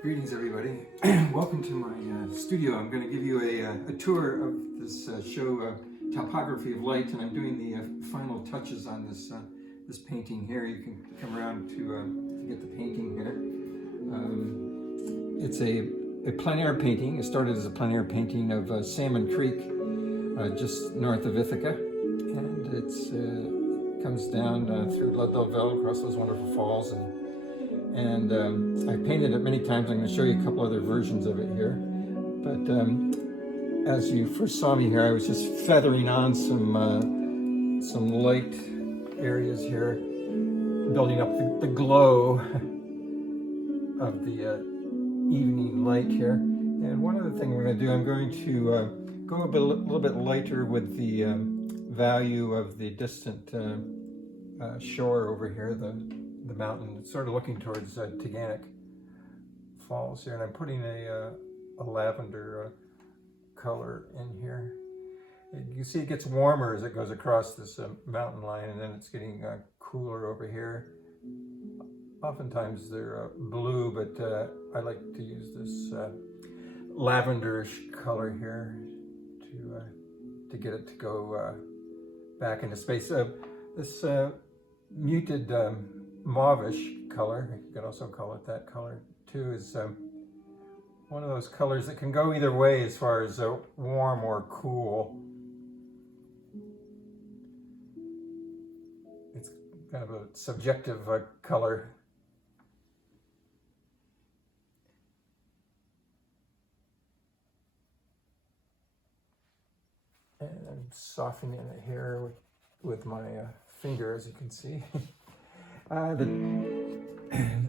Greetings, everybody. Welcome to my studio. I'm going to give you a tour of this show, Topography of Light, and I'm doing the final touches on this painting here. You can come around to get the painting here. It's a plein air painting. It started as a plein air painting of Salmon Creek, just north of Ithaca, and it comes down through Ludlow Vale, across those wonderful falls, and I painted it many times. I'm going to show you a couple other versions of it here. But as you first saw me here, I was just feathering on some light areas here, building up the glow of the evening light here. And one other thing we're going to do, I'm going to go a little bit lighter with the value of the distant shore over here, the mountain. It's sort of looking towards Topography Falls here, and I'm putting a lavender color in here. You see it gets warmer as it goes across this mountain line, and then it's getting cooler over here. Oftentimes they're blue, but I like to use this lavenderish color here to get it to go back into space. This muted mauvish color, you could also call it that color too, is one of those colors that can go either way as far as warm or cool. It's kind of a subjective color. And I'm softening it here with my finger, as you can see.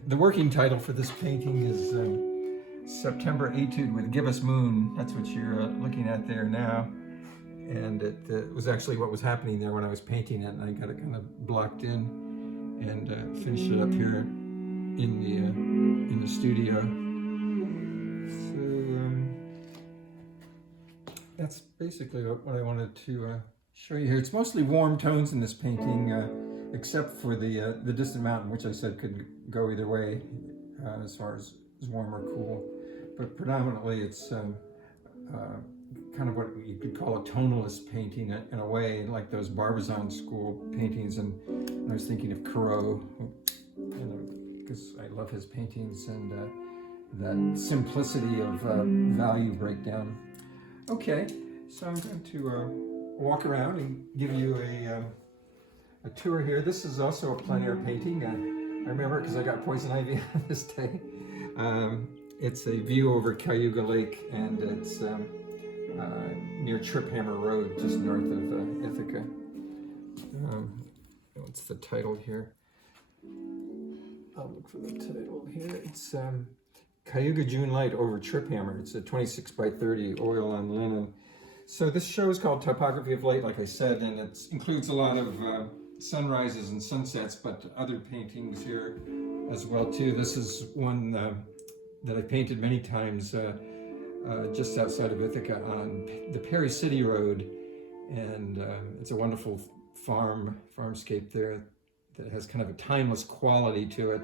The working title for this painting is September Etude with Gibbous Moon. That's what you're looking at there now. And it was actually what was happening there when I was painting it, and I got it kind of blocked in and finished it up here in the studio. So that's basically what I wanted to show you here. It's mostly warm tones in this painting, except for the distant mountain, which I said could go either way as far as warm or cool. But predominantly it's kind of what you could call a tonalist painting in a way, like those Barbizon school paintings. And I was thinking of Corot, because I love his paintings and that simplicity of value breakdown. Okay, so I'm going to walk around and give you a tour here. This is also a plein air painting. I remember because I got poison ivy on this day. It's a view over Cayuga Lake, and it's near Triphammer Road, just north of Ithaca. What's the title here? I'll look for the title here. It's Cayuga June Light over Triphammer. It's a 26 by 30 oil on linen. So this show is called Topography of Light, like I said, and it includes a lot of sunrises and sunsets, but other paintings here as well too. This is one that I painted many times just outside of Ithaca on the Perry City Road, and it's a wonderful farmscape there that has kind of a timeless quality to it,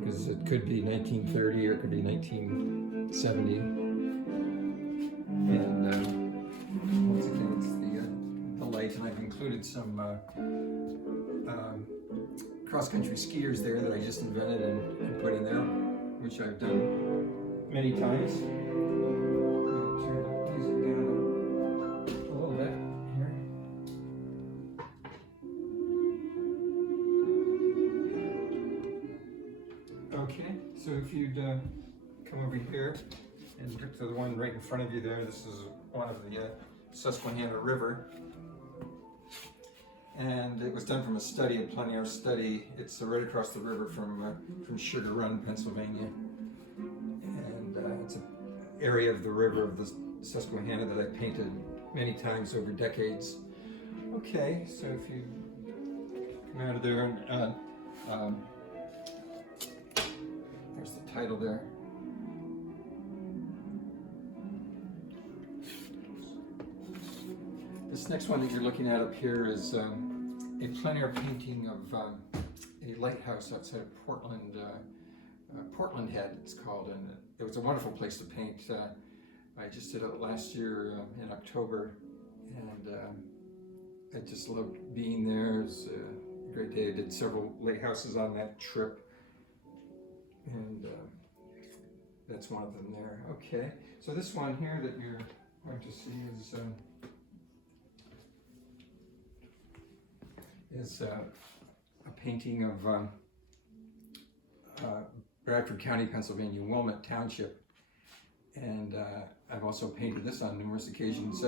because it could be 1930 or it could be 1970. And once again, it's the light, and I've included some cross-country skiers there that I just invented and put in there, which I've done many times. Turn the music down a little bit here. Okay, so if you'd come over here and get to the one right in front of you there, this is one of the Susquehanna River. And it was done from a study, a plein air study. It's right across the river from Sugar Run, Pennsylvania. And it's an area of the river of the Susquehanna that I painted many times over decades. Okay, so if you come out of there, and there's the title there. This next one that you're looking at up here is a plein air painting of a lighthouse outside of Portland, Portland Head, it's called, and it was a wonderful place to paint. I just did it last year in October, and I just loved being there. It was a great day. I did several lighthouses on that trip, and that's one of them there. Okay, so this one here that you're going to see is a painting of Bradford County, Pennsylvania, Wilmette Township, and I've also painted this on numerous occasions.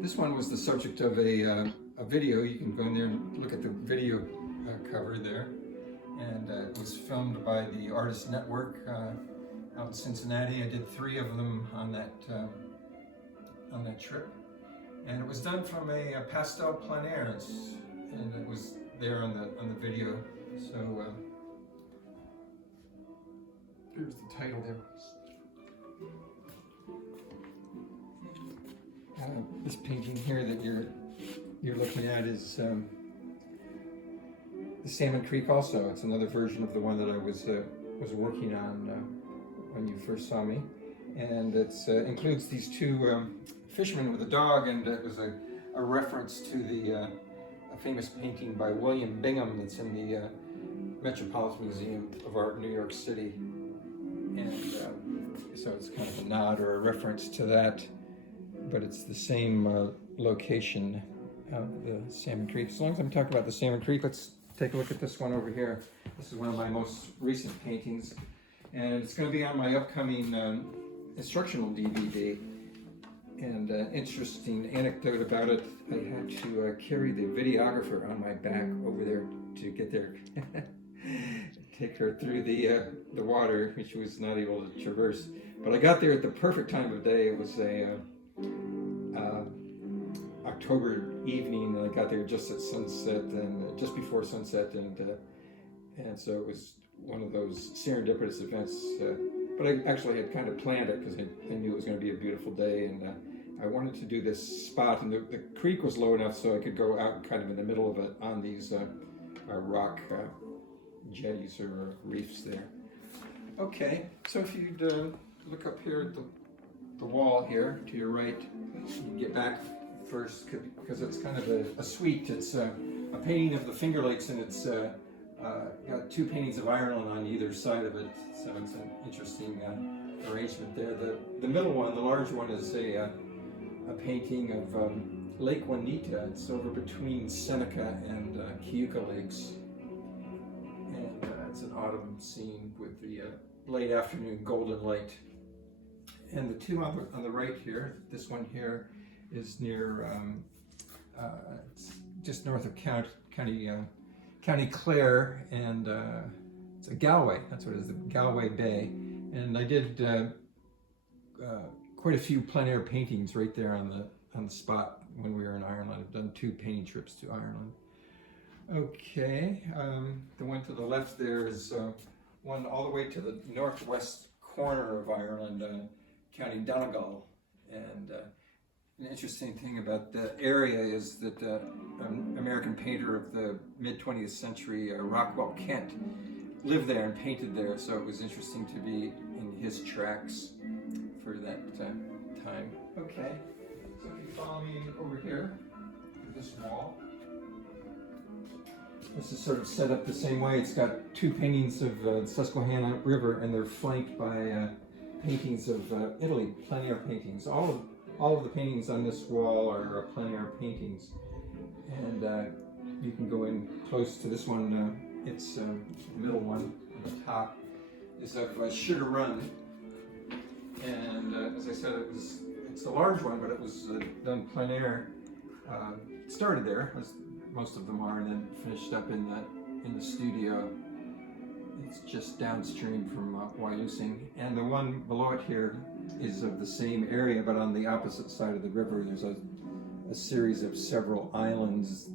This one was the subject of a video. You can go in there and look at the video cover there, and it was filmed by the Artist Network out in Cincinnati. I did 3 of them on that trip, and it was done from a pastel plein air, and it was there on the video. So here's the title there. This painting here that you're looking at is the Salmon Creek. Also, it's another version of the one that I was working on when you first saw me, and it includes these 2 fishermen with a dog, and it was a reference to a famous painting by William Bingham that's in the Metropolitan Museum of Art in New York City, and so it's kind of a nod or a reference to that. But it's the same location of the Salmon Creek. As long as I'm talking about the Salmon Creek, let's take a look at this one over here. This is one of my most recent paintings, and it's going to be on my upcoming instructional DVD. And an interesting anecdote about it, I had to carry the videographer on my back over there to get there, take her through the water, which she was not able to traverse. But I got there at the perfect time of day. It was a October evening, and I got there just at sunset, and just before sunset, and so it was one of those serendipitous events. But I actually had kind of planned it because I knew it was going to be a beautiful day, and I wanted to do this spot, and the creek was low enough so I could go out kind of in the middle of it on these rock jetties or reefs there. Okay, so if you'd look up here at the wall here to your right, you get back first because it's kind of a suite. It's a painting of the Finger Lakes, and it's got 2 paintings of Ireland on either side of it, so it's an interesting arrangement there. The middle one, the large one, is a painting of Lake Juanita. It's over between Seneca and Cayuga Lakes, and it's an autumn scene with the late afternoon golden light. And the 2 on the right here, this one here is near, it's just north of County Clare, and it's a Galway. That's what it is, the Galway Bay. And I did quite a few plein air paintings right there on the spot when we were in Ireland. I've done 2 painting trips to Ireland. Okay, the one to the left there is one all the way to the northwest corner of Ireland, County Donegal. And an interesting thing about the area is that an American painter of the mid-20th century, Rockwell Kent, lived there and painted there, so it was interesting to be in his tracks for that time. Okay, so if you follow me over here to this wall, this is sort of set up the same way. It's got 2 paintings of the Susquehanna River, and they're flanked by paintings of Italy, plein air paintings. All of the paintings on this wall are plein air paintings, and you can go in close to this one. It's the middle one on the top is of Sugar Run, and as I said, it's the large one, but it was done plein air. It started there, as most of them are, and then finished up in the studio. It's just downstream from Wyalusing, and the one below it here is of the same area, but on the opposite side of the river. There's a series of several islands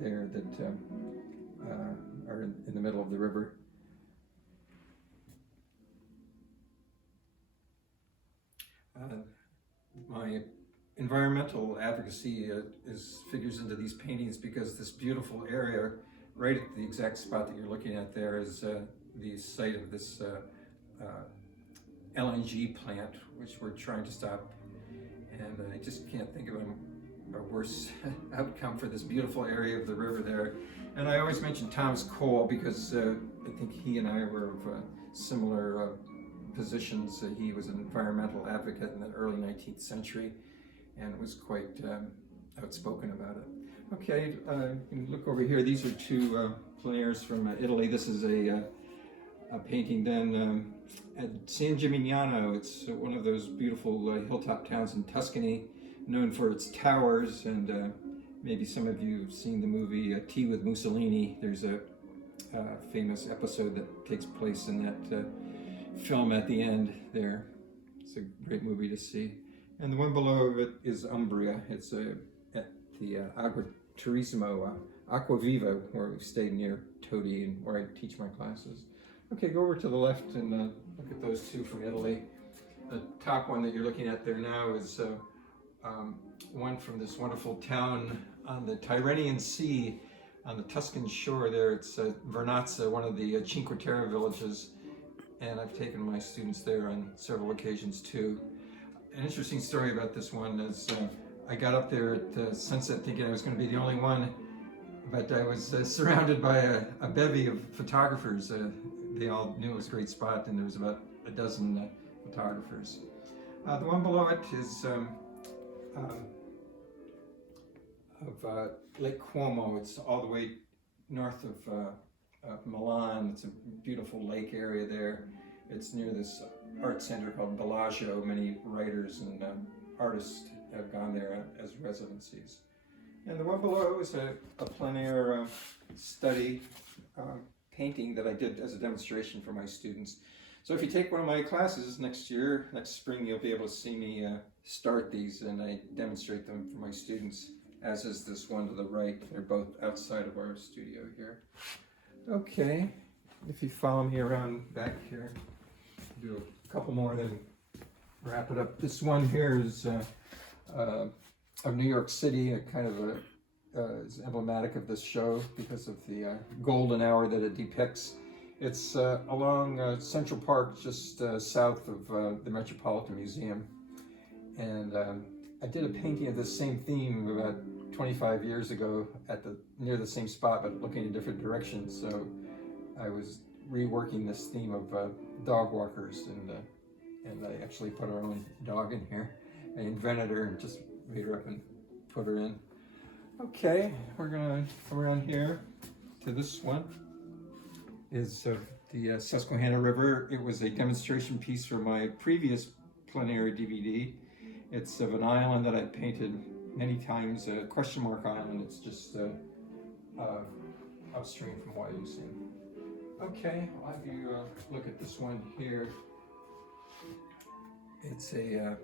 there that are in the middle of the river. My environmental advocacy figures into these paintings because this beautiful area, right at the exact spot that you're looking at there, is the site of this LNG plant, which we're trying to stop. And I just can't think of a worse outcome for this beautiful area of the river there. And I always mention Thomas Cole because I think he and I were of similar positions. He was an environmental advocate in the early 19th century and was quite outspoken about it. Okay, you can look over here. These are two plein airs from Italy. This is a painting done at San Gimignano. It's one of those beautiful hilltop towns in Tuscany, known for its towers, and maybe some of you have seen the movie Tea with Mussolini. There's a famous episode that takes place in that film at the end there. It's a great movie to see. And the one below it is Umbria. It's at the Agriturismo Acquaviva, where we stayed near Todi and where I teach my classes. Okay, go over to the left and look at those two from Italy. The top one that you're looking at there now is one from this wonderful town on the Tyrrhenian Sea on the Tuscan shore there. It's Vernazza, one of the Cinque Terre villages, and I've taken my students there on several occasions too. An interesting story about this one is I got up there at sunset thinking I was going to be the only one, but I was surrounded by a bevy of photographers. They all knew it was a great spot, and there was about a dozen photographers. The one below it is of Lake Como. It's all the way north of Milan. It's a beautiful lake area there. It's near this art center called Bellagio. Many writers and artists have gone there as residencies. And the one below is a plein air study painting that I did as a demonstration for my students. So if you take one of my classes next spring, you'll be able to see me start these, and I demonstrate them for my students, as is this one to the right. They're both outside of our studio here. Okay, if you follow me around back here, do a couple more, then wrap it up. This one here is of New York City, a kind of is emblematic of this show because of the golden hour that it depicts. It's along Central Park, just south of the Metropolitan Museum. And I did a painting of this same theme about 25 years ago near the same spot, but looking in different directions. So I was reworking this theme of dog walkers, and I actually put our own dog in here. I invented her and just made her up and put her in. Okay, we're gonna come around here to this one. Is the Susquehanna River. It was a demonstration piece for my previous plein air DVD. It's of an island that I painted many times, a question mark island. It's just upstream from Wayusin. Okay, I'll have you look at this one here. It's a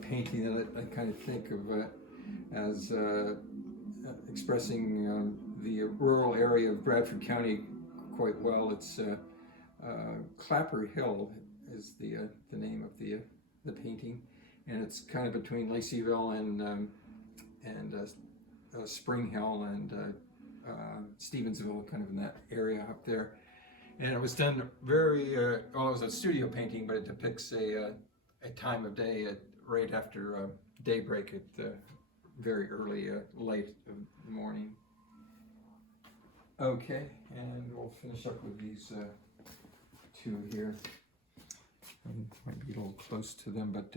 painting that I kind of think of as expressing the rural area of Bradford County quite well. It's Clapper Hill is the name of the painting, and it's kind of between Laceyville and Spring Hill and Stevensville, kind of in that area up there. And it was done very well. It was a studio painting, but it depicts a time of day right after daybreak at the very early light of the morning. Okay, and we'll finish up with these two here. Might be a little close to them, but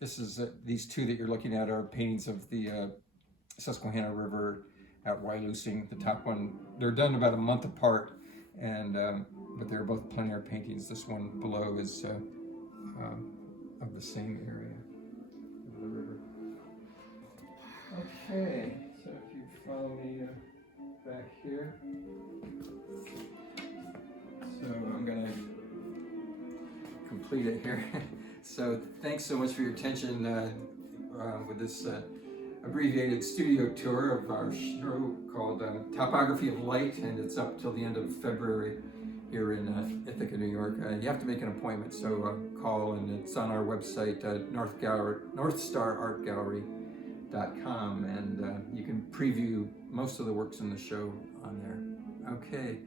this is these two that you're looking at are paintings of the Susquehanna River at Wayusin. The top one, they're done about a month apart, and but they're both plein air paintings. This one below is of the same area of the river. Okay, so if you follow me back here. So I'm going to complete it here. So thanks so much for your attention with this abbreviated studio tour of our show called Topography of Light, and it's up till the end of February here in Ithaca, New York. You have to make an appointment, so call, and it's on our website, northstarartgallery.com, and you can preview most of the works in the show on there. Okay.